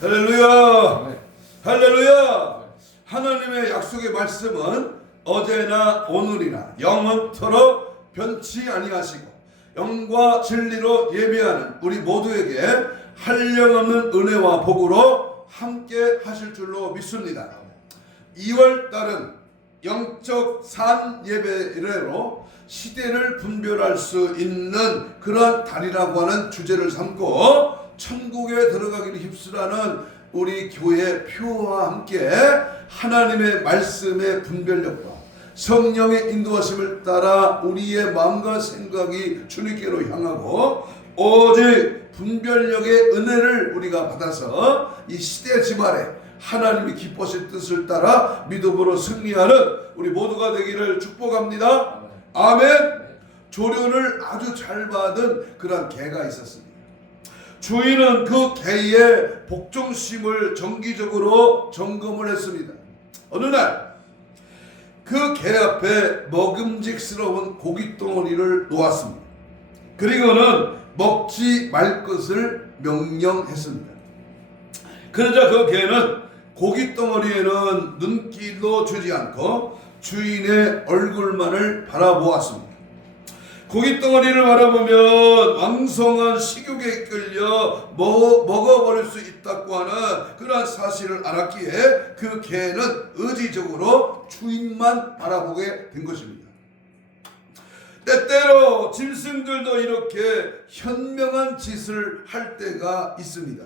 할렐루야. 할렐루야. 하나님의 약속의 말씀은 어제나 오늘이나 영원토록 변치 아니하시고 영과 진리로 예배하는 우리 모두에게 한량없는 은혜와 복으로 함께 하실 줄로 믿습니다. 2월 달은 영적 산 예배로 시대를 분별할 수 있는 그러한 달이라고 하는 주제를 삼고 천국에 들어가기를 휩쓸하는 우리 교회 표와 함께 하나님의 말씀의 분별력과 성령의 인도하심을 따라 우리의 마음과 생각이 주님께로 향하고 오직 분별력의 은혜를 우리가 받아서 이 시대 지말에 하나님이 기뻐하실 뜻을 따라 믿음으로 승리하는 우리 모두가 되기를 축복합니다. 아멘. 조련을 아주 잘 받은 그런 개가 있었습니다. 주인은 그 개의 복종심을 정기적으로 점검을 했습니다. 어느 날 그 개 앞에 먹음직스러운 고깃덩어리를 놓았습니다. 그리고는 먹지 말 것을 명령했습니다. 그러자 그 개는 고깃덩어리에는 눈길도 주지 않고 주인의 얼굴만을 바라보았습니다. 고깃덩어리를 바라보면 왕성한 식욕에 끌려 먹어버릴 수 있다고 하는 그러한 사실을 알았기에 그 개는 의지적으로 주인만 바라보게 된 것입니다. 때때로 짐승들도 이렇게 현명한 짓을 할 때가 있습니다.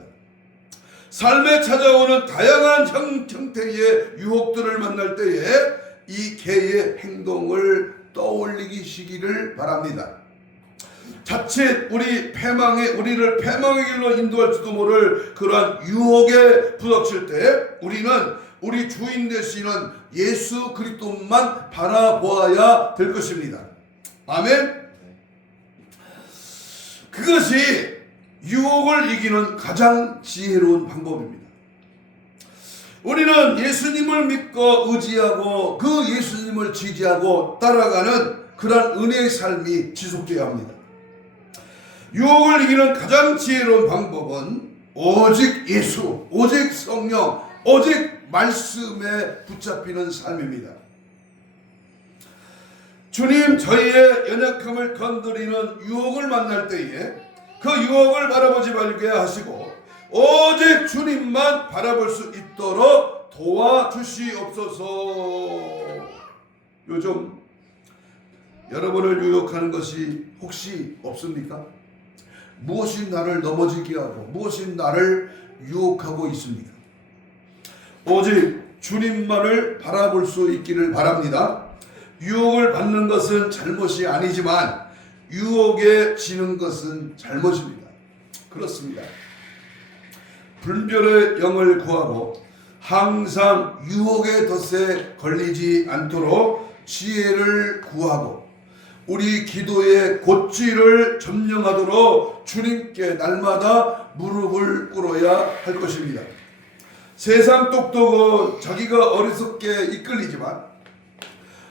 삶에 찾아오는 다양한 형태의 유혹들을 만날 때에 이 개의 행동을 떠올리시기를 바랍니다. 자칫 우리를 패망의 길로 인도할지도 모를 그러한 유혹에 부닥칠 때 우리는 우리 주인 되시는 예수 그리스도만 바라보아야 될 것입니다. 아멘. 그것이 유혹을 이기는 가장 지혜로운 방법입니다. 우리는 예수님을 믿고 의지하고 그 예수님을 지지하고 따라가는 그러한 은혜의 삶이 지속되어야 합니다. 유혹을 이기는 가장 지혜로운 방법은 오직 예수, 오직 성령, 오직 말씀에 붙잡히는 삶입니다. 주님, 저희의 연약함을 건드리는 유혹을 만날 때에 그 유혹을 바라보지 말게 하시고 오직 주님만 바라볼 수 있도록 도와주시옵소서. 요즘 여러분을 유혹하는 것이 혹시 없습니까? 무엇이 나를 넘어지게 하고 무엇이 나를 유혹하고 있습니까? 오직 주님만을 바라볼 수 있기를 바랍니다. 유혹을 받는 것은 잘못이 아니지만 유혹에 지는 것은 잘못입니다. 그렇습니다. 분별의 영을 구하고 항상 유혹의 덫에 걸리지 않도록 지혜를 구하고 우리 기도의 곧지를 점령하도록 주님께 날마다 무릎을 꿇어야 할 것입니다. 세상 똑똑은 자기가 어리석게 이끌리지만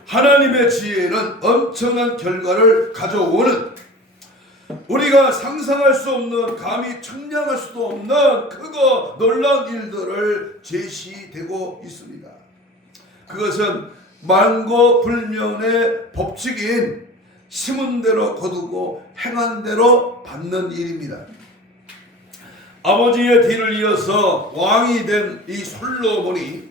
하나님의 지혜는 엄청난 결과를 가져오는 우리가 상상할 수 없는 감히 측량할 수도 없는 크고 놀라운 일들을 제시되고 있습니다. 그것은 만고불면의 법칙인 심은 대로 거두고 행한 대로 받는 일입니다. 아버지의 뒤를 이어서 왕이 된 이 솔로몬이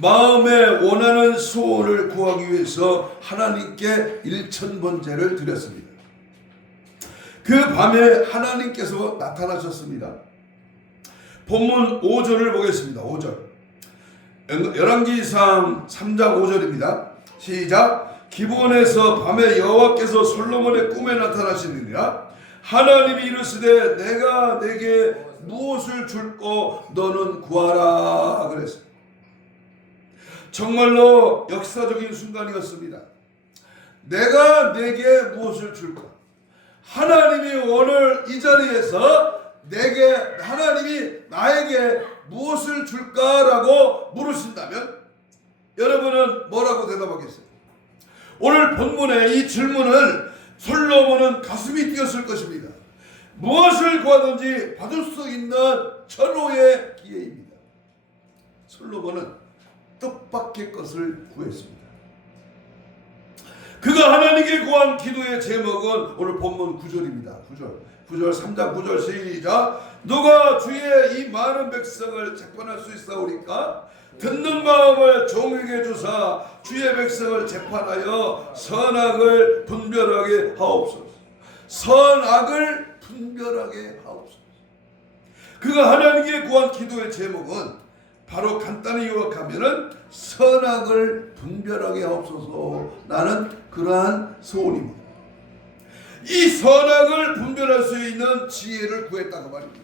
마음에 원하는 소원을 구하기 위해서 하나님께 일천번제를 드렸습니다. 그 밤에 하나님께서 나타나셨습니다. 본문 5절을 보겠습니다. 5절. 열왕기상 3장 5절입니다. 시작. 기브온에서 밤에 여호와께서 솔로몬의 꿈에 나타나시느니라. 하나님이 이르시되 내가 내게 무엇을 줄꼬 너는 구하라 그랬어요. 정말로 역사적인 순간이었습니다. 내가 내게 무엇을 줄까? 하나님이 오늘 이 자리에서 하나님이 나에게 무엇을 줄까라고 물으신다면 여러분은 뭐라고 대답하겠어요? 오늘 본문의 이 질문을 솔로몬은 가슴이 뛰었을 것입니다. 무엇을 구하든지 받을 수 있는 절호의 기회입니다. 솔로몬은 뜻밖의 것을 구했습니다. 그가 하나님께 구한 기도의 제목은 오늘 본문 9절입니다. 9절 3장 9절 시작. 누가 주의 이 많은 백성을 재판할 수 있사오리까? 듣는 마음을 종에게 주사 주의 백성을 재판하여 선악을 분별하게 하옵소서. 선악을 분별하게 하옵소서. 그가 하나님께 구한 기도의 제목은 바로 간단히 요약하면은 선악을 분별하게 하옵소서라는 그러한 소원입니다. 이 선악을 분별할 수 있는 지혜를 구했다고 말입니다.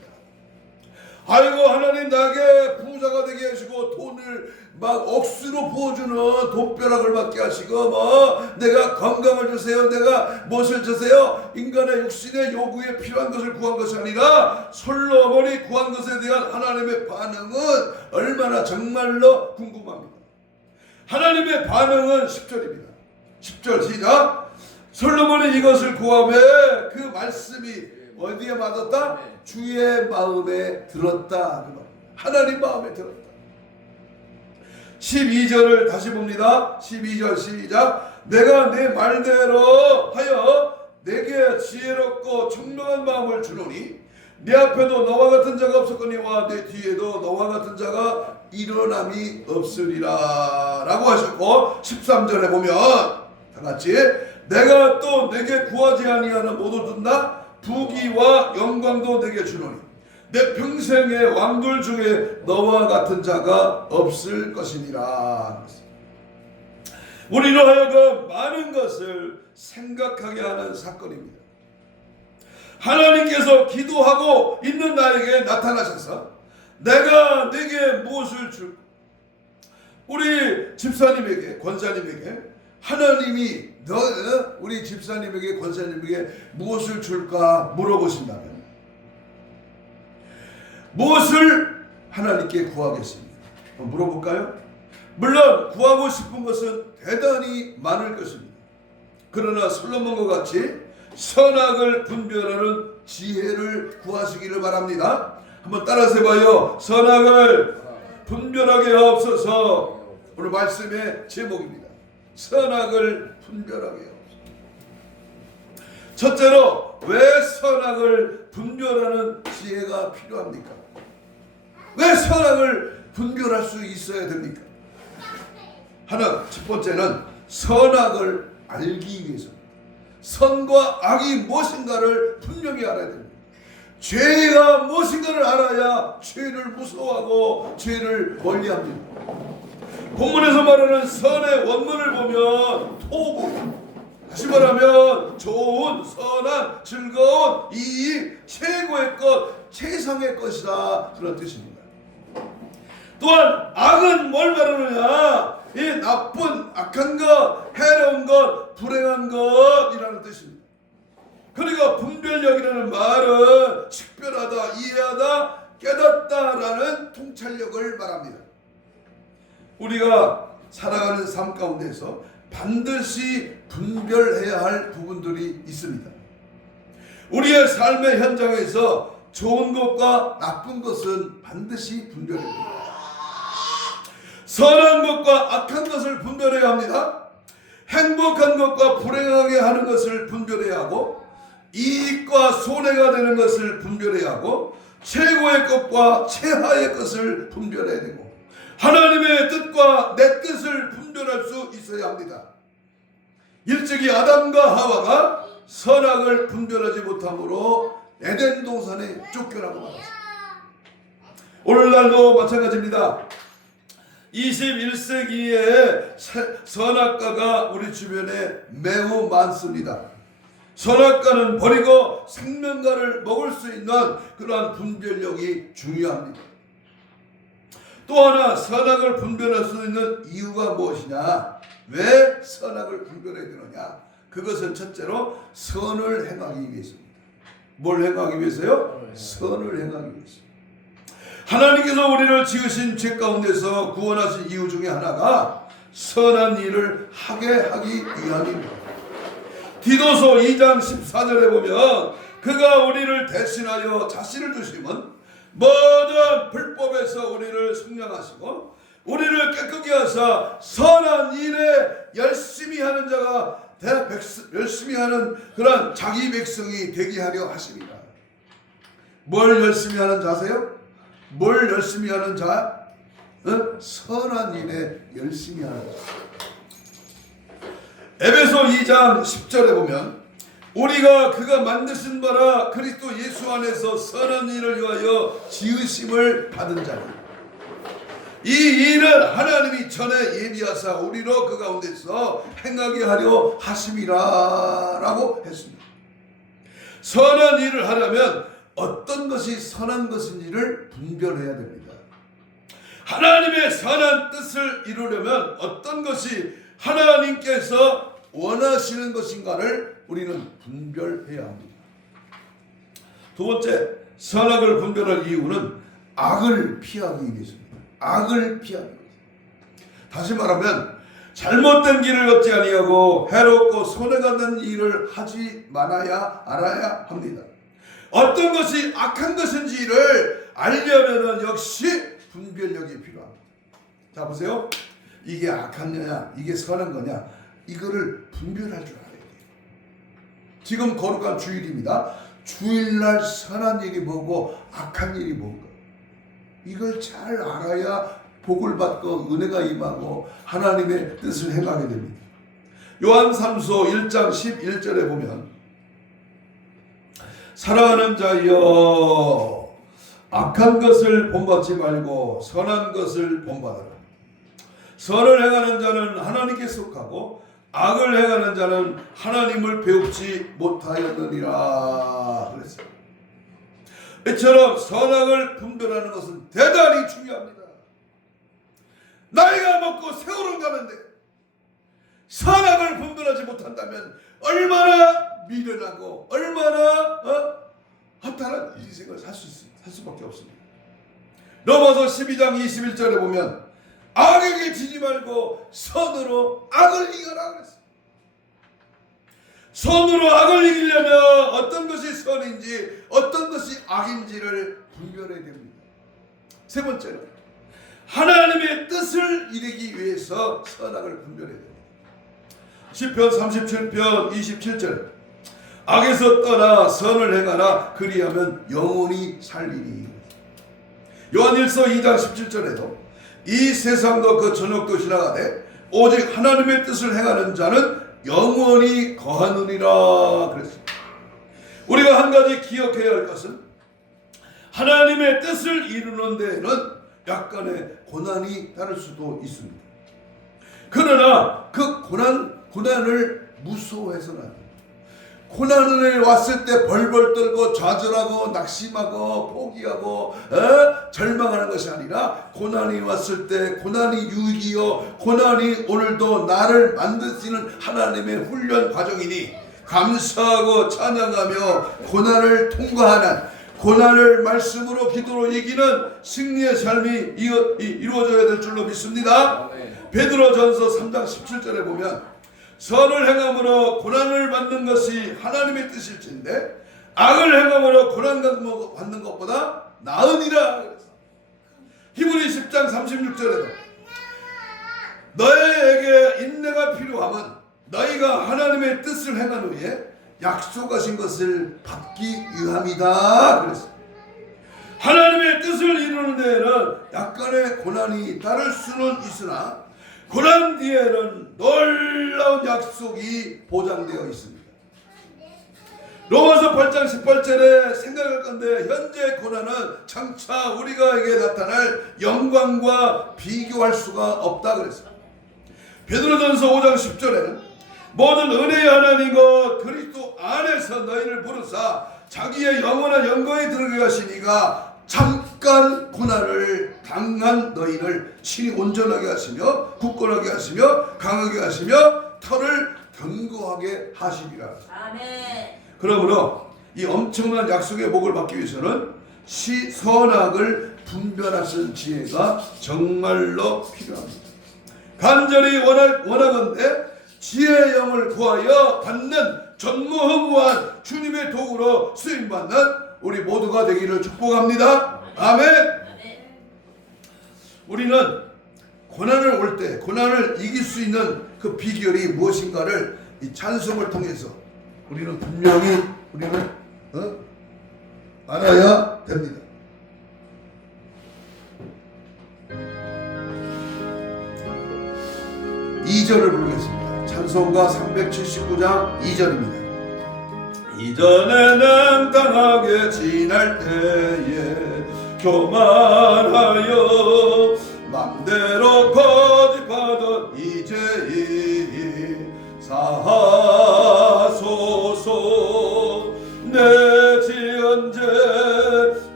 아이고 하나님 나에게 부자가 되게 하시고 돈을 막 억수로 부어주는 돈벼락을 받게 하시고 내가 건강을 주세요, 내가 무엇을 주세요, 인간의 육신의 요구에 필요한 것을 구한 것이 아니라 솔로몬이 구한 것에 대한 하나님의 반응은 얼마나 정말로 궁금합니다. 하나님의 반응은 10절입니다. 10절 시작. 솔로몬이 이것을 구하며 그 말씀이 어디에 맞았다? 주의 마음에 들었다. 하나님 마음에 들었다. 12절을 다시 봅니다. 12절 시작. 내가 내 말대로 하여 내게 지혜롭고 청명한 마음을 주노니 내 앞에도 너와 같은 자가 없었거니와 내 뒤에도 너와 같은 자가 일어남이 없으리라 라고 하셨고, 13절에 보면 다같이 내가 또 내게 구하지 아니하는 모두 준다. 부귀와 영광도 내게 주노니 내 평생의 왕들 중에 너와 같은 자가 없을 것이니라. 우리로 하여금 많은 것을 생각하게 하는 사건입니다. 하나님께서 기도하고 있는 나에게 나타나셔서 내가 내게 무엇을 줄까? 우리 집사님에게, 권사님에게 하나님이 우리 집사님에게, 권사님에게 무엇을 줄까 물어보신다면 무엇을 하나님께 구하겠습니까? 물어볼까요? 물론 구하고 싶은 것은 대단히 많을 것입니다. 그러나 솔로몬과 같이 선악을 분별하는 지혜를 구하시기를 바랍니다. 한번 따라서 해봐요. 선악을 분별하게 하옵소서. 오늘 말씀의 제목입니다. 선악을 분별하게 하옵소서. 첫째로 왜 선악을 분별하는 지혜가 필요합니까? 왜 선악을 분별할 수 있어야 됩니까? 하나, 첫 번째는 선악을 알기 위해서입니다. 선과 악이 무엇인가를 분명히 알아야 됩니다. 죄가 무엇인가를 알아야 죄를 무서워하고 죄를 멀리합니다. 본문에서 말하는 선의 원문을 보면 토부, 다시 말하면 좋은, 선한, 즐거운, 이익, 최고의 것, 최상의 것이다, 그런 뜻입니다. 또한 악은 뭘 말하느냐? 이 나쁜, 악한 것, 해로운 것, 불행한 것이라는 뜻입니다. 그러니까 분별력이라는 말은 식별하다, 이해하다, 깨닫다라는 통찰력을 말합니다. 우리가 살아가는 삶 가운데서 반드시 분별해야 할 부분들이 있습니다. 우리의 삶의 현장에서 좋은 것과 나쁜 것은 반드시 분별해야 합니다. 선한 것과 악한 것을 분별해야 합니다. 행복한 것과 불행하게 하는 것을 분별해야 하고, 이익과 손해가 되는 것을 분별해야 하고, 최고의 것과 최하의 것을 분별해야 되고, 하나님의 뜻과 내 뜻을 분별할 수 있어야 합니다. 일찍이 아담과 하와가 선악을 분별하지 못함으로 에덴 동산에 쫓겨나고 말았습니다. 오늘날도 마찬가지입니다. 21세기에 선악가가 우리 주변에 매우 많습니다. 선악가는 버리고 생명과를 먹을 수 있는 그러한 분별력이 중요합니다. 또 하나, 선악을 분별할 수 있는 이유가 무엇이냐? 왜 선악을 분별해야 되느냐? 그것은 첫째로 선을 행하기 위해서입니다. 뭘 행하기 위해서요? 선을 행하기 위해서. 하나님께서 우리를 지으신 죄 가운데서 구원하신 이유 중에 하나가 선한 일을 하게 하기 위함입니다. 디도서 2장 14절에 보면 그가 우리를 대신하여 자신을 주심은 모든 불법에서 우리를 속량하시고 우리를 깨끗게 하사 선한 일에 열심히 하는 자가 열심히 하는 그런 자기 백성이 되게 하려 하십니다. 뭘 열심히 하는 자세요? 뭘 열심히 하는 자? 선한 일에 열심히 하는 자. 에베소 2장 10절에 보면 우리가 그가 만드신 바라 그리스도 예수 안에서 선한 일을 위하여 지으심을 받은 자니 이 일은 하나님이 전에 예비하사 우리로 그 가운데서 행하게 하려 하심이라 라고 했습니다. 선한 일을 하려면 어떤 것이 선한 것인지를 분별해야 됩니다. 하나님의 선한 뜻을 이루려면 어떤 것이 하나님께서 원하시는 것인가를 우리는 분별해야 합니다. 두 번째, 선악을 분별할 이유는 악을 피하기 위해서입니다. 악을 피하기 위해서. 다시 말하면 잘못된 길을 걷지 아니하고 해롭고 손해가 되는 일을 하지 말아야 알아야 합니다. 어떤 것이 악한 것인지를 알려면 역시 분별력이 필요합니다. 자 보세요. 이게 악한 거냐 이게 선한 거냐 이거를 분별할 줄 알아야 돼요. 지금 거룩한 주일입니다. 주일날 선한 일이 뭐고 악한 일이 뭔가 이걸 잘 알아야 복을 받고 은혜가 임하고 하나님의 뜻을 행하게 됩니다. 요한 3서 1장 11절에 보면 사랑하는 자여 악한 것을 본받지 말고 선한 것을 본받아라. 선을 행하는 자는 하나님께 속하고 악을 행하는 자는 하나님을 배우지 못하였느니라 그랬어요. 이처럼 선악을 분별하는 것은 대단히 중요합니다. 나이가 먹고 세월은 가는데 선악을 분별하지 못한다면 얼마나 미련하고 얼마나 허탈한 인생을 살 수밖에 없습니다. 로마서 12장 21절에 보면 악에게 지지 말고 선으로 악을 이겨라 그랬어요. 선으로 악을 이기려면 어떤 것이 선인지 어떤 것이 악인지를 분별해야 됩니다. 세 번째는 하나님의 뜻을 이루기 위해서 선악을 분별해야 됩니다. 시편 37편 27절 악에서 떠나 선을 행하라 그리하면 영원히 살리니. 요한일서 2장 17절에도 이 세상도 그 저녁도 지나가되 오직 하나님의 뜻을 행하는 자는 영원히 거하느니라 그랬습니다. 우리가 한 가지 기억해야 할 것은 하나님의 뜻을 이루는 데에는 약간의 고난이 따를 수도 있습니다. 그러나 그 고난을 무서워해서는 안 됩니다. 고난을 왔을 때 벌벌 떨고 좌절하고 낙심하고 포기하고 절망하는 것이 아니라 고난이 왔을 때 고난이 유익이요 고난이 오늘도 나를 만드시는 하나님의 훈련 과정이니 감사하고 찬양하며 고난을 통과하는 고난을 말씀으로 기도로 이기는 승리의 삶이 이루어져야 될 줄로 믿습니다. 베드로전서 3장 17절에 보면 선을 행함으로 고난을 받는 것이 하나님의 뜻일진데 악을 행함으로 고난 받는 것보다 나으니라. 히브리 10장 36절에도 너희에게 인내가 필요하면 너희가 하나님의 뜻을 행한 후에 약속하신 것을 받기 위함이다 그랬어요. 하나님의 뜻을 이루는 데에는 약간의 고난이 따를 수는 있으나 고난 뒤에는 놀라운 약속이 보장되어 있습니다. 로마서 8장 18절에 생각할 건데 현재 고난은 장차 우리가에게 나타날 영광과 비교할 수가 없다 그랬어요. 베드로전서 5장 10절에는 모든 은혜의 하나님과 그리스도 안에서 너희를 부르사 자기의 영원한 영광에 들어가게 하시니가 잠깐 고난을 당한 너희를 친히 온전하게 하시며 굳건하게 하시며 강하게 하시며 털을 견고하게 하시리라. 아멘. 그러므로 이 엄청난 약속의 복을 받기 위해서는 선악을 분별하시는 지혜가 정말로 필요합니다. 간절히 원하건대 지혜의 영을 구하여 받는 전무후무한 주님의 도구로 쓰임받는 우리 모두가 되기를 축복합니다. 아멘. 우리는 고난을 올 때 고난을 이길 수 있는 그 비결이 무엇인가를 이 찬송을 통해서 우리는 분명히 알아야 됩니다. 2절을 부르겠습니다. 찬송가 379장 2절입니다. 이전에 냉담하게 지날 때에 교만하여 맘대로 거짓하던 이제이 사하소서. 내 지은 죄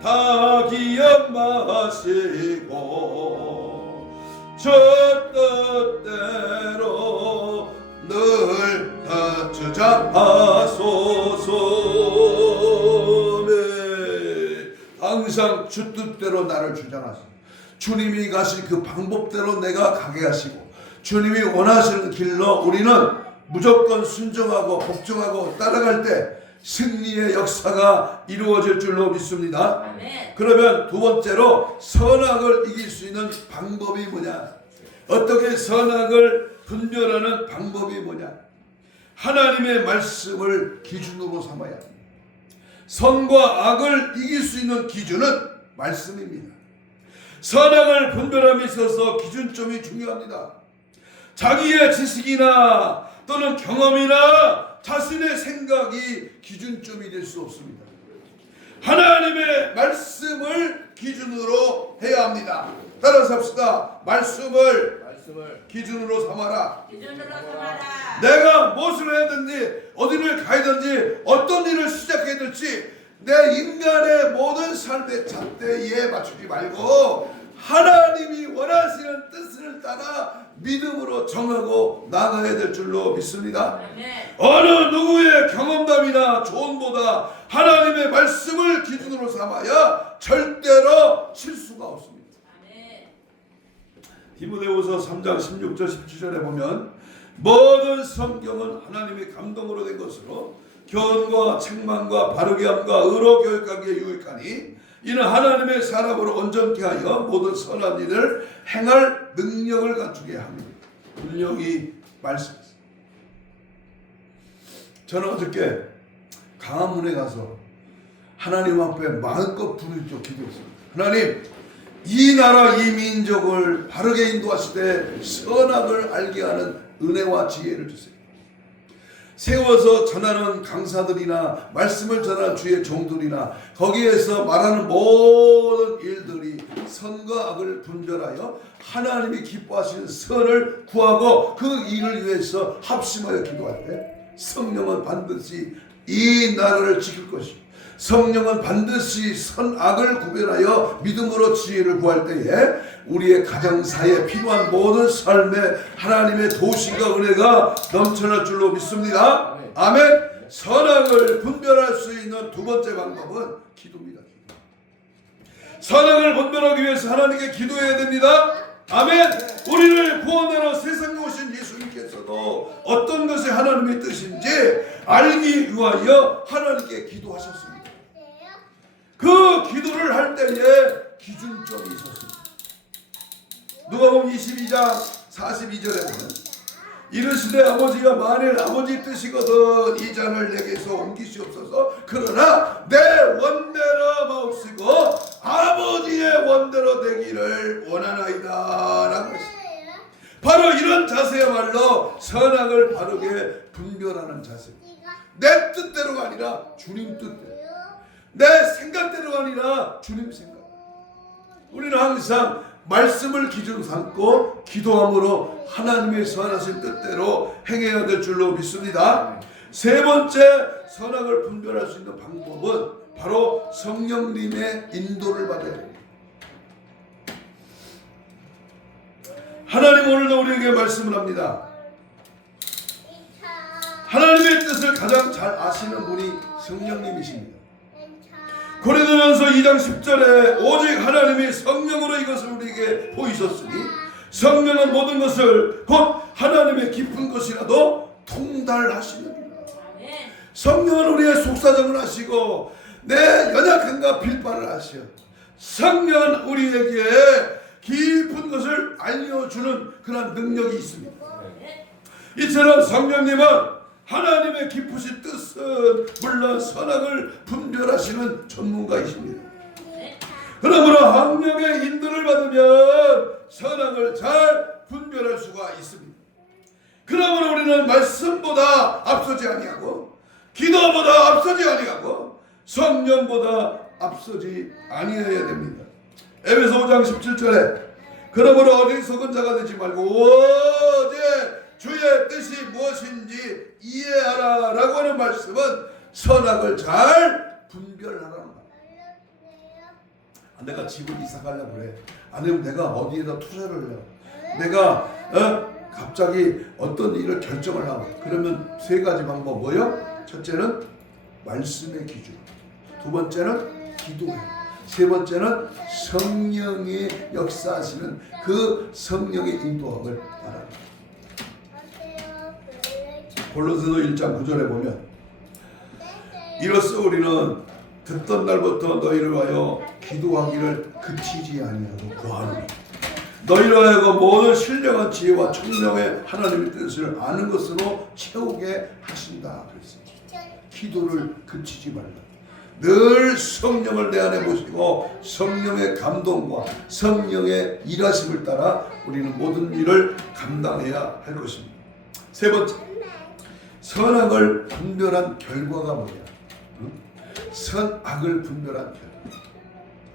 다 기억 마시고 저 뜻대로 늘 주장하소서. 항상 주 뜻대로 나를 주장하시고 주님이 가신 그 방법대로 내가 가게 하시고 주님이 원하시는 길로 우리는 무조건 순종하고 복종하고 따라갈 때 승리의 역사가 이루어질 줄로 믿습니다. 아멘. 그러면 두 번째로 선악을 이길 수 있는 방법이 뭐냐? 어떻게 선악을 분별하는 방법이 뭐냐? 하나님의 말씀을 기준으로 삼아야 합니다. 선과 악을 이길 수 있는 기준은 말씀입니다. 선악을 분별함에 있어서 기준점이 중요합니다. 자기의 지식이나 또는 경험이나 자신의 생각이 기준점이 될 수 없습니다. 하나님의 말씀을 기준으로 해야 합니다. 따라서 합시다. 말씀을 기준으로 삼아라. 내가 무엇을 해야든지 어디를 가야든지 어떤 일을 시작해야 될지 내 인간의 모든 삶의 잣대에 맞추지 말고 하나님이 원하시는 뜻을 따라 믿음으로 정하고 나가야 될 줄로 믿습니다. 어느 누구의 경험담이나 조언보다 하나님의 말씀을 기준으로 삼아야 절대로 실수가 없습니다. 디모데후서 3장 16절 17절에 보면 모든 성경은 하나님의 감동으로 된 것으로 교훈과 책망과 바르게 함과 의로 교육하기에 유익하니 이는 하나님의 사람으로 온전케 하여 모든 선한 일을 행할 능력을 갖추게 합니다. 능력이 말씀입니다. 저는 어저께 강화문에 가서 하나님 앞에 마음껏 부르짖어 기도했습니다. 하나님, 이 나라 이 민족을 바르게 인도하실 때 선악을 알게 하는 은혜와 지혜를 주세요. 세워서 전하는 강사들이나 말씀을 전하는 주의 종들이나 거기에서 말하는 모든 일들이 선과 악을 분별하여 하나님이 기뻐하시는 선을 구하고 그 일을 위해서 합심하여 기도할 때 성령은 반드시 이 나라를 지킬 것이고 성령은 반드시 선악을 구별하여 믿음으로 지혜를 구할 때에 우리의 가정사에 필요한 모든 삶에 하나님의 도우심과 은혜가 넘쳐날 줄로 믿습니다. 아멘. 선악을 분별할 수 있는 두 번째 방법은 기도입니다. 선악을 분별하기 위해서 하나님께 기도해야 됩니다. 아멘. 우리를 구원하러 세상에 오신 예수님께서도 어떤 것이 하나님의 뜻인지 알기 위하여 하나님께 기도하셨습니다. 그 기도를 할 때에 기준점이 있었습니다. 누가복음 22장 42절에 보면 이르시되 아버지가 만일 아버지 뜻이거든 이 잔을 내게서 옮기시옵소서. 그러나 내 원대로 마옵시고 아버지의 원대로 되기를 원하나이다 라고 했습니다. 바로 이런 자세야말로 선악을 바르게 분별하는 자세입니다. 내 뜻대로가 아니라 주님 뜻대로, 내 생각대로가 아니라 주님 생각. 우리는 항상 말씀을 기준 삼고 기도함으로 하나님의 선하신 뜻대로 행해야 될 줄로 믿습니다. 세 번째 선악을 분별할 수 있는 방법은 바로 성령님의 인도를 받아야 됩니다. 하나님 오늘도 우리에게 말씀을 합니다. 하나님의 뜻을 가장 잘 아시는 분이 성령님이십니다. 고린도전서 2장 10절에 오직 하나님이 성령으로 이것을 우리에게 보이셨으니 성령은 모든 것을 곧 하나님의 깊은 것이라도 통달하시느니라. 성령은 우리의 속사정을 하시고 내 연약함과 빌바를 하시어 성령은 우리에게 깊은 것을 알려주는 그런 능력이 있습니다. 이처럼 성령님은 하나님의 깊으신 뜻은 물론 선악을 분별하시는 전문가이십니다. 그러므로 성령의 인도를 받으면 선악을 잘 분별할 수가 있습니다. 그러므로 우리는 말씀보다 앞서지 아니하고 기도보다 앞서지 아니하고 성령보다 앞서지 아니해야 됩니다. 에베소 5장 17절에 그러므로 어리석은 자가 되지 말고 오직 주의 뜻이 무엇인지 이해하라 라고 하는 말씀은 선악을 잘 분별하라는 말. 내가 집을 이사 가려고 그래. 아니면 내가 어디에다 투자를 하려고. 내가 갑자기 어떤 일을 결정을 하고. 그러면 세 가지 방법 뭐요? 첫째는 말씀의 기준. 두 번째는 기도예요. 세 번째는 성령의 역사하시는 그 성령의 인도함을 바랍니다. 골로새서 1장 9절에 보면 이로써 우리는 듣던 날부터 너희를 위하여 기도하기를 그치지 아니하고 구하노니 너희를 하여금 모든 신령한 지혜와 총명의 하나님의 뜻을 아는 것으로 채우게 하신다 그랬습니다. 기도를 그치지 말라. 늘 성령을 내 안에 모시고 성령의 감동과 성령의 일하심을 따라 우리는 모든 일을 감당해야 할 것입니다. 세 번째, 선악을 분별한 결과가 뭐냐? 선악을 분별한 결과.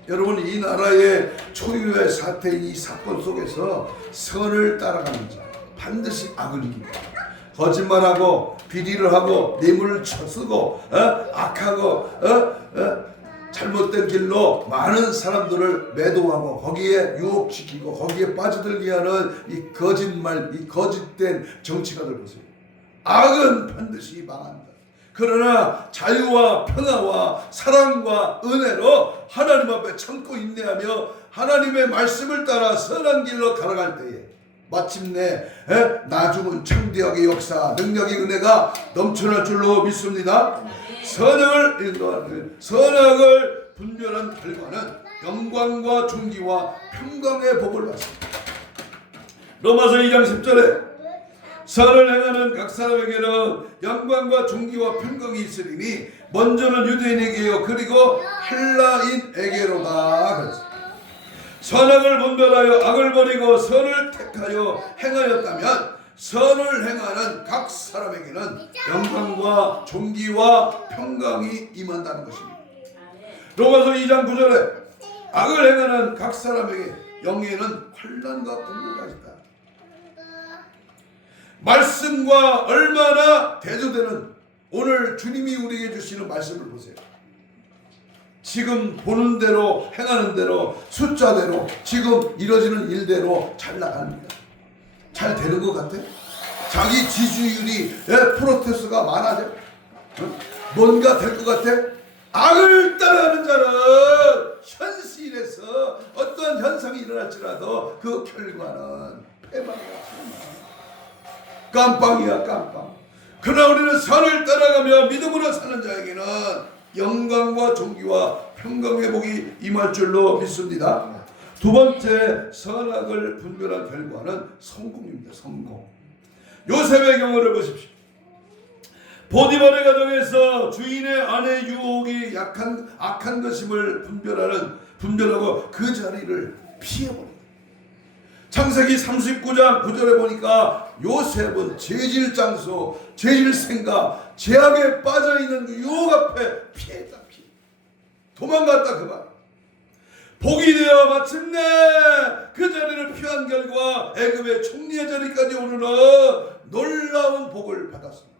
여러분, 이 나라의 초유의 사태인 이 사건 속에서 선을 따라가는 자 반드시 악을 이깁니다. 거짓말하고 비리를 하고 뇌물을 쳐쓰고 악하고 잘못된 길로 많은 사람들을 매도하고 거기에 유혹시키고 거기에 빠져들게 하는 이 거짓말, 이 거짓된 정치가들 보세요. 악은 반드시 망한다. 그러나 자유와 평화와 사랑과 은혜로 하나님 앞에 참고 인내하며 하나님의 말씀을 따라 선한 길로 걸어갈 때에 마침내 나중은 창대하게 역사, 능력의 은혜가 넘쳐날 줄로 믿습니다. 선악을 인도하는 선악을 분별한 결과는 영광과 존귀와 평강의 복을 받습니다. 로마서 2장 10절에 선을 행하는 각 사람에게는 영광과 존귀와 평강이 있으리니 먼저는 유대인에게요 그리고 헬라인에게로다 그랬습니다. 선악을 분별하여 악을 버리고 선을 택하여 행하였다면 선을 행하는 각 사람에게는 영광과 존귀와 평강이 임한다는 것입니다. 로마서 2장 9절에 악을 행하는 각 사람에게 영에는 환난과 공고가 있다. 말씀과 얼마나 대조되는 오늘 주님이 우리에게 주시는 말씀을 보세요. 지금 보는 대로 행하는 대로 숫자대로 지금 이뤄지는 일대로 잘 나갑니다. 잘 되는 것 같아? 자기 지지율이 프로테스트가 많아져? 뭔가 될 것 같아? 악을 따라하는 자는 현실에서 어떤 현상이 일어날지라도 그 결과는 패망이야. 깜빵이야 깜빵. 그러나 우리는 선을 따라가며 믿음으로 사는 자에게는 영광과 존귀와 평강의 복이 임할 줄로 믿습니다. 두 번째, 선악을 분별한 결과는 성공입니다. 성공. 요셉의 경우를 보십시오. 보디발의 가정에서 주인의 아내 유혹이 악한 것임을 분별하고 그 자리를 피해버립니다. 창세기 39장 9절에 보니까 요셉은 죄질 장소, 죄질 생각, 죄악에 빠져있는 그 유혹 앞에 피했다. 도망갔다 그 말. 복이 되어 마침내 그 자리를 피한 결과 애굽의 총리의 자리까지 오르는 놀라운 복을 받았습니다.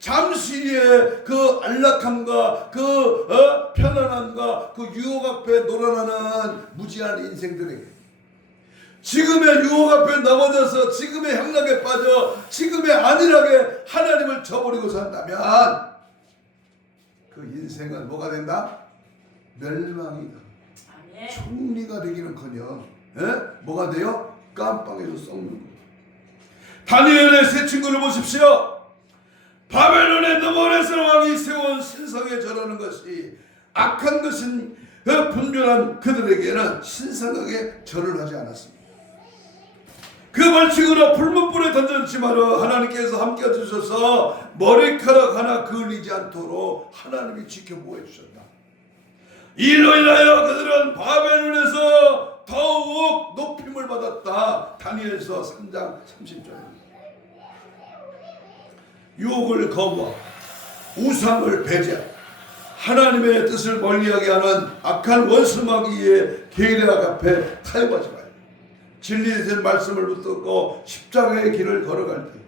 잠시의 그 안락함과 그 편안함과 그 유혹 앞에 놀아나는 무지한 인생들에게 지금의 유혹 앞에 넘어져서 지금의 향락에 빠져 지금의 안일하게 하나님을 저버리고 산다면 그 인생은 뭐가 된다? 멸망이다. 총리가 되기는커녕 뭐가 돼요? 깜빵에서 썩는 거예요. 다니엘의 세 친구를 보십시오. 바벨론의 너머레스 왕이 세운 신상에 절하는 것이 악한 것은 그 분별한 그들에게는 신성하게 절을 하지 않았습니다. 그 벌칙으로 불못불에 던졌지만 하나님께서 함께 해주셔서 머리카락 하나 그을리지 않도록 하나님이 지켜보고 해주셨다. 이로 인하여 그들은 바벨론에서 더욱 높임을 받았다. 다니엘서 3장 30절입니다. 유혹을 거부하고 우상을 배제하고 하나님의 뜻을 멀리하게 하는 악한 원수마귀의 계략 앞에 타협하지 말고 진리의 말씀을 붙들고 십자가의 길을 걸어갈 때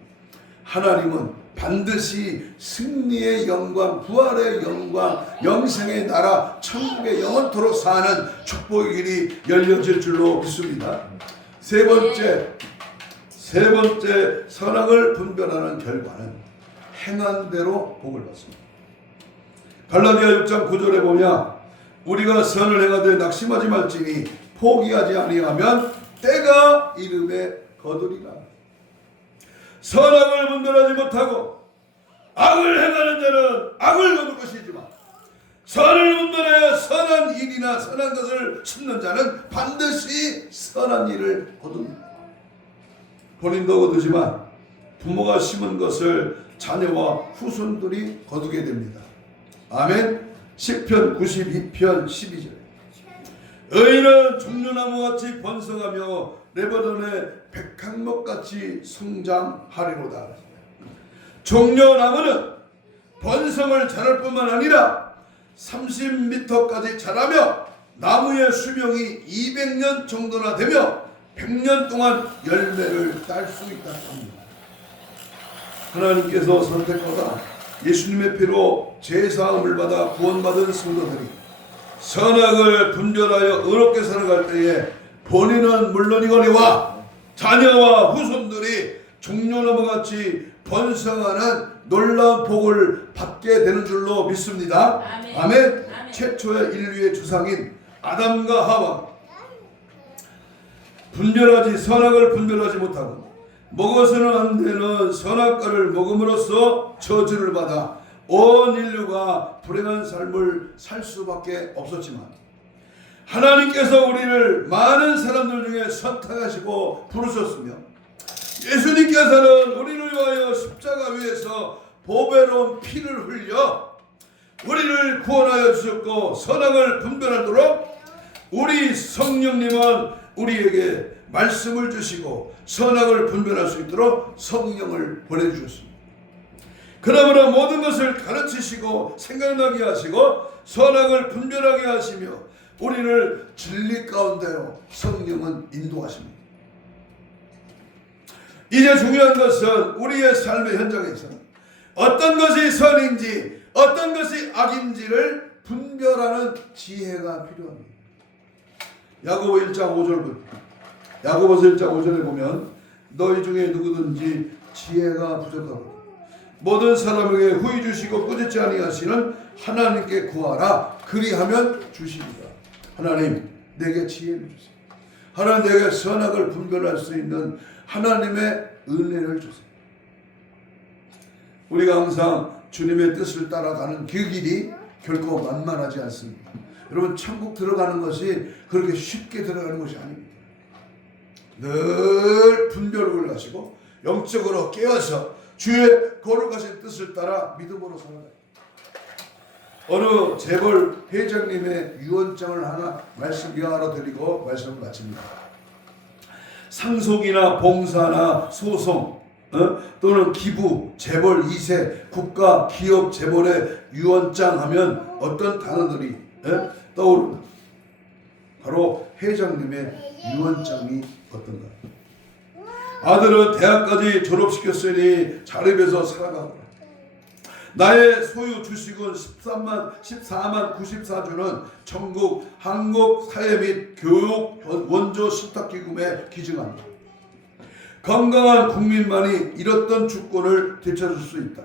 하나님은 반드시 승리의 영광, 부활의 영광, 영생의 나라, 천국의 영원토록 사는 축복의 길이 열려질 줄로 믿습니다. 세 번째 선악을 분별하는 결과는 행한 대로 복을 받습니다. 갈라디아 6장 9절에 보면 우리가 선을 행하되 낙심하지 말지니 포기하지 아니하면 때가 이름에 거두리라. 선악을 분별하지 못하고 악을 행하는 자는 악을 거둘 것이지만 선을 분별하여 선한 일이나 선한 것을 심는 자는 반드시 선한 일을 거둡니다. 본인도 거두지만 부모가 심은 것을 자녀와 후손들이 거두게 됩니다. 아멘. 시편 92편 12절 의인은 종려나무같이 번성하며 레바논의 백향목같이 성장하리로다. 종려나무는 번성을 자랄 뿐만 아니라 30m까지 자라며 나무의 수명이 200년 정도나 되며 100년 동안 열매를 딸 수 있다고 합니다. 하나님께서 선택받아 예수님의 피로 제사함을 받아 구원받은 성도들이 선악을 분별하여 의롭게 살아갈 때에 본인은 물론이거니와 자녀와 후손들이 종려나무같이 번성하는 놀라운 복을 받게 되는 줄로 믿습니다. 아멘. 아멘. 최초의 인류의 주상인 아담과 하와 선악을 분별하지 못하고 먹어서는 안 되는 선악과를 먹음으로써 저주를 받아 온 인류가 불행한 삶을 살 수밖에 없었지만 하나님께서 우리를 많은 사람들 중에 선택하시고 부르셨으며 예수님께서는 우리를 위하여 십자가 위에서 보배로운 피를 흘려 우리를 구원하여 주셨고 선악을 분별하도록 우리 성령님은 우리에게 말씀을 주시고 선악을 분별할 수 있도록 성령을 보내주셨습니다. 그러므로 모든 것을 가르치시고 생각나게 하시고 선악을 분별하게 하시며 우리를 진리 가운데로 성령은 인도하십니다. 이제 중요한 것은 우리의 삶의 현장에서 어떤 것이 선인지 어떤 것이 악인지를 분별하는 지혜가 필요합니다. 야고보 1장 5절부터 야고보서 1장 5절에 보면 너희 중에 누구든지 지혜가 부족하고 모든 사람에게 후히 주시고 꾸짖지 아니하시는 하나님께 구하라 그리하면 주시리라. 하나님 내게 지혜를 주세요. 하나님 내게 선악을 분별할 수 있는 하나님의 은혜를 주세요. 우리가 항상 주님의 뜻을 따라가는 그 길이 결코 만만하지 않습니다. 여러분 천국 들어가는 것이 그렇게 쉽게 들어가는 것이 아닙니다. 늘 분별을 하시고 영적으로 깨어서 주의 거룩하신 뜻을 따라 믿음으로 살아가요. 어느 재벌 회장님의 유언장을 하나 말씀하러 드리고 말씀을 마칩니다. 상속이나 봉사나 소송 또는 기부, 재벌 2세, 국가, 기업, 재벌의 유언장 하면 어떤 단어들이 떠오릅니다. 바로 회장님의 유언장이 어떤가? 아들은 대학까지 졸업시켰으니 자립해서 살아가고 나의 소유 주식은 14만 94주는 전국 한국 사회 및 교육 원조 신탁기금에 기증한다. 건강한 국민만이 잃었던 주권을 되찾을 수 있다.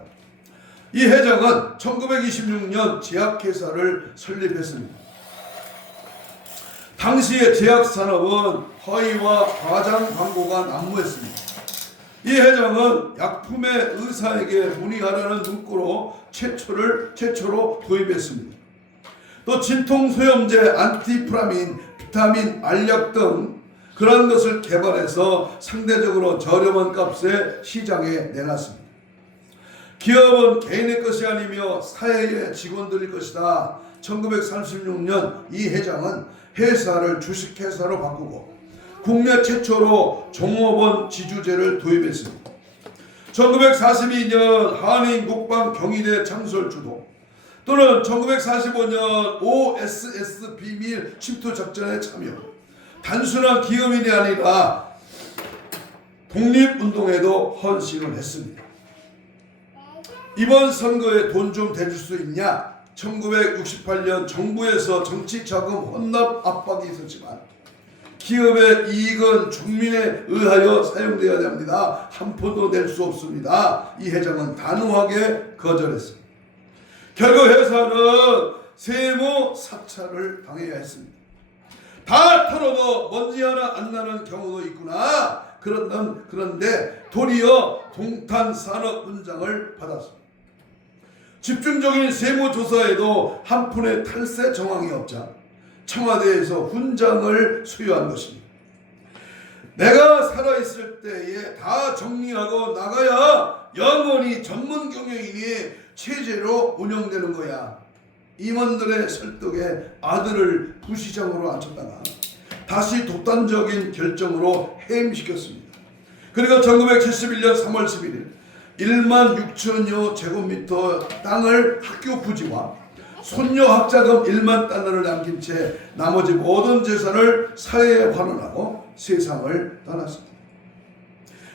이 회장은 1926년 제약회사를 설립했습니다. 당시의 제약산업은 허위와 과장 광고가 난무했습니다. 이 회장은 약품의 의사에게 문의하라는 문구로 최초로 도입했습니다. 또 진통소염제, 안티프라민, 비타민, 알약 등 그런 것을 개발해서 상대적으로 저렴한 값에 시장에 내놨습니다. 기업은 개인의 것이 아니며 사회의 직원들의 것이다. 1936년 이 회장은 회사를 주식회사로 바꾸고 국내 최초로 종업원 지주제를 도입했습니다. 1942년 한인 국방 경희대 창설주도 또는 1945년 OSS 비밀 침투 작전에 참여, 단순한 기업인이 아니라 독립운동에도 헌신을 했습니다. 이번 선거에 돈 좀 대줄 수 있냐? 1968년 정부에서 정치 자금 혼납 압박이 있었지만 기업의 이익은 국민에 의하여 사용되어야 됩니다. 한 푼도 낼 수 없습니다. 이 회장은 단호하게 거절했습니다. 결국 회사는 세무 사찰을 당해야 했습니다. 다 털어도 먼지 하나 안 나는 경우도 있구나. 그런데 도리어 동탄산업훈장을 받았습니다. 집중적인 세무조사에도 한 푼의 탈세 정황이 없자 청와대에서 훈장을 수여한 것입니다. 내가 살아있을 때에 다 정리하고 나가야 영원히 전문 경영인이 체제로 운영되는 거야. 임원들의 설득에 아들을 부시장으로 앉혔다가 다시 독단적인 결정으로 해임시켰습니다. 그리고 1971년 3월 11일 1만 6천여 제곱미터 땅을 학교 부지와 손녀 학자금 1만 달러를 남긴 채 나머지 모든 재산을 사회에 환원하고 세상을 떠났습니다.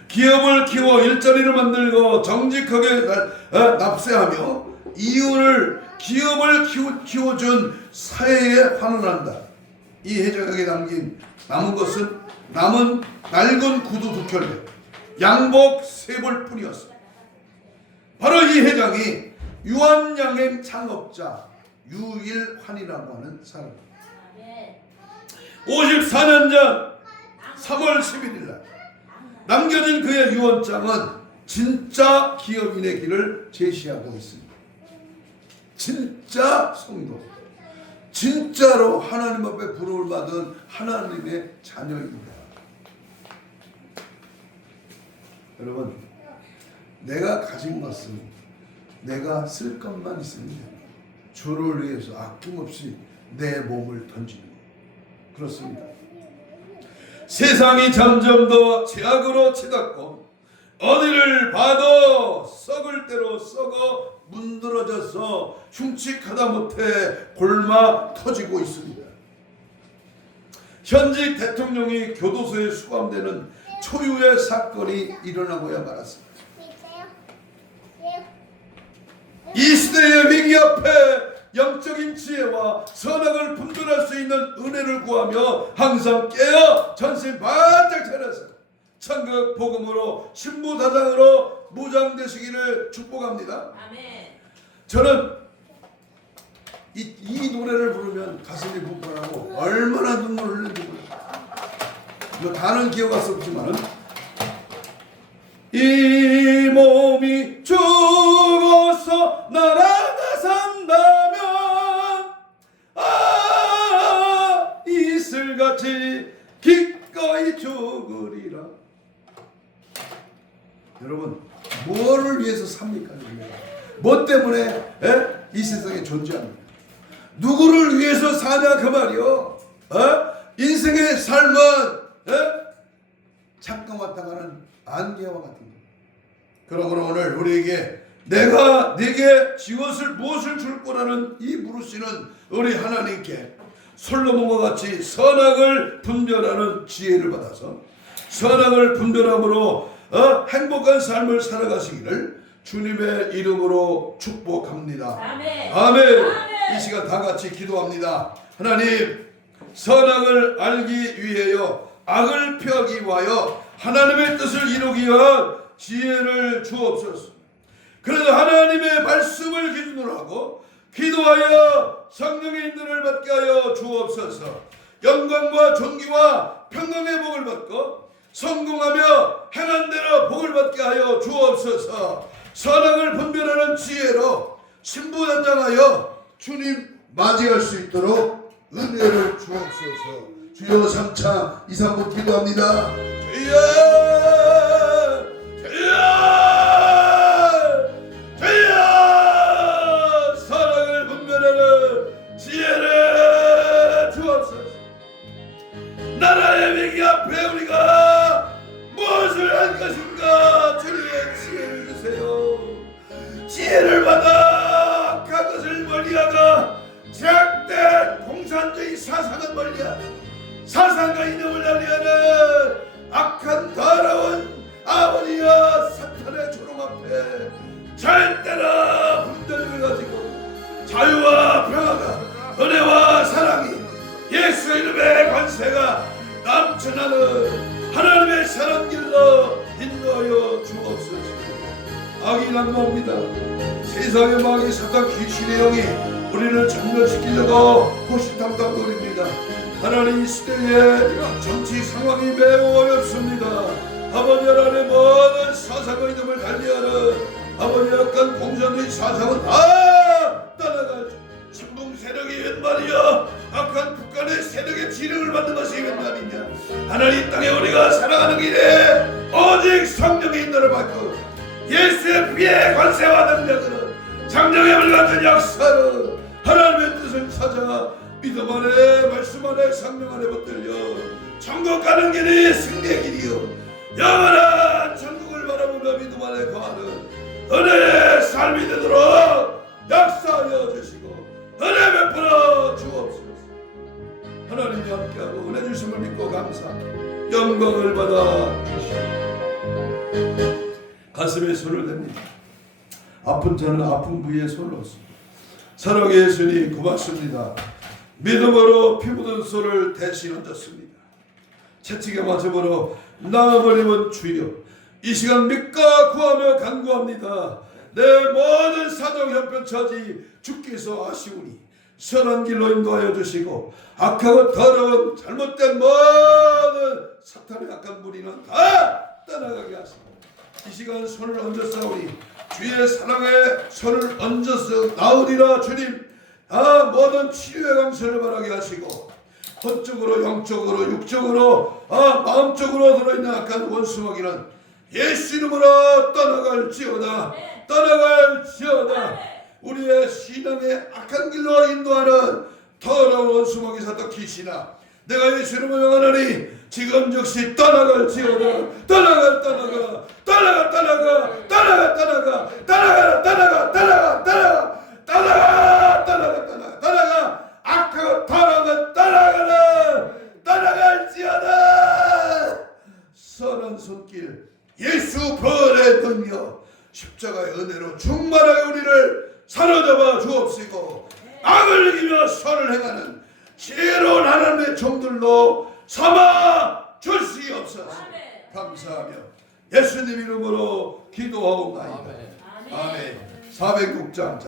기업을 키워 일자리를 만들고 정직하게 납세하며 기업을 키워준 사회에 환원한다. 이 회장에게 남은 낡은 구두 2켤레, 양복 3벌 뿐이었습니다. 바로 이 회장이 유한양행 창업자 유일환이라고 하는 사람입니다. 54년 전 3월 11일 날 남겨진 그의 유언장은 진짜 기업인의 길을 제시하고 있습니다. 진짜 성도, 진짜로 하나님 앞에 부름을 받은 하나님의 자녀입니다. 여러분, 내가 가진 것은 내가 쓸 것만 있으면 됩니다. 주를 위해서 아낌없이 내 몸을 던지는 것. 그렇습니다. 세상이 점점 더 죄악으로 치닫고 어디를 봐도 썩을 대로 썩어 문드러져서 흉측하다 못해 골마 터지고 있습니다. 현직 대통령이 교도소에 수감되는 초유의 사건이 일어나고야 말았습니다. 이 시대의 위기 앞에 영적인 지혜와 선악을 분별할 수 있는 은혜를 구하며 항상 깨어 전신 바짝 차려서 천국 복음으로 신부다장으로 무장되시기를 축복합니다. 아멘. 저는 이 노래를 부르면 가슴이 부풀하고 얼마나 눈물을 흘리는지 몰라요. 다는 기억할 수 없지만 이 몸이 죽어서 날아가 산다면 이슬같이 기꺼이 죽으리라. 여러분, 뭐를 위해서 삽니까? 뭐 때문에 이 세상에 존재합니까? 누구를 위해서 사냐 그 말이요. 인생의 삶은 잠깐 왔다 가는 안개와 같은 것. 그러므로 오늘 우리에게 내가 네게 무엇을 줄 거라는 이 물으시는 우리 하나님께 솔로몬과 같이 선악을 분별하는 지혜를 받아서 선악을 분별함으로 행복한 삶을 살아가시기를 주님의 이름으로 축복합니다. 아멘. 아멘. 아멘. 이 시간 다 같이 기도합니다. 하나님, 선악을 알기 위하여 악을 피하기 위하여 하나님의 뜻을 이루기 위한 지혜를 주옵소서. 그래서 하나님의 말씀을 기준으로 하고 기도하여 성령의 인도를 받게 하여 주옵소서. 영광과 존귀와 평강의 복을 받고 성공하며 행한 대로 복을 받게 하여 주옵소서. 선악을 분별하는 지혜로 신부단장하여 주님 맞이할 수 있도록 은혜를 주옵소서. 주여 3차 2, 3부 기도합니다. 주여 주여 주여 선악을 분별하는 지혜를 주옵소서. 나라의 위기 앞에 우리가 무엇을 할 것인가. 주님의 지혜를 주세요. 지혜를 받아 그것을 멀리하가 제약된 공산주의 사상은 멀리하고 사상과 이념을 날리하는 악한 더러운 아버지와 사탄의 조롱 앞에 절대로 분별을 가지고 자유와 평화가 은혜와 사랑이 예수 이름의 권세가 넘쳐나는 하나님의 사랑 길로 인도하여 주옵소서. 악이 난무합니다. 세상의 마귀 사탄 귀신의 영이 우리를 전멸시키려고 호시탐탐 노립니다. 하나님 이 시대의 정치 상황이 매우 어렵습니다. 아버지 하나님의 모든 사상과 이념을 달리하는 아버지 약간 공산주의 사상은 다 떠나갈 천붕 세력이 웬 말이야. 악한 북한의 세력의 지령을 받는 것이 웬 말이냐. 하나님 땅에 우리가 살아가는 길에 오직 성령의 인도를 받고 예수의 피의 권세와 능력으로 장정의 불같은 역사로 하나님의 뜻을 찾아 믿음 안에 말씀 안에 성령 안에 붙들려 천국 가는 길이 승리의 길이요 영원한 천국을 바라보며 믿음 안에 거하는 은혜의 삶이 되도록 역사하여 주시고 은혜 베풀어 주옵소서. 하나님이 함께하고 은혜 주심을 믿고 감사 영광을 받아 주시옵소서. 가슴에 손을 댑니다. 아픈 자는 아픈 부위에 손을 얹습니다. 사랑의 예수님 고맙습니다. 믿음으로 피 묻은 손을 대신 얹었습니다. 채찍에 맞음으로 나아버림은 주여 이 시간 믿고 구하며 간구합니다. 내 모든 사정 형편 처지 주께서 아시오니 선한 길로 인도하여 주시고 악하고 더러운 잘못된 모든 사탄의 악한 무리는 다 떠나가게 하시고 이 시간 손을 얹었사오니 주의 사랑에 손을 얹어서 나으리라. 주님 모든 치유의 강선을 바라게 하시고 혼적으로 영적으로 육적으로 마음적으로 들어있는 악한 원수마귀는 예수 이름으로 떠나갈지어다. 떠나갈지어다. 우리의 신앙의 악한 길로 인도하는 더러운 원수마귀 사탄 귀신아 내가 예수 이름으로 명하노니 지금 즉시 떠나갈지어다. 떠나가 떠나가 떠나가 떠나가 떠나가 떠나가 떠나가 떠나가 떠나가 떠나가 떠나가 떠나가 떠나가 떠나가 악하고 더러운 떠나가라. 떠나갈지어다. 선한 손길 예수 벌의 능력 십자가의 은혜로 충만하게 우리를 사로잡아 주옵시고 악을 이기며 선을 행하는 지혜로운 하나님의 종들로 삼아 주시옵소서. 감사하며 예수님 이름으로 기도하옵나이다. 아멘. 406장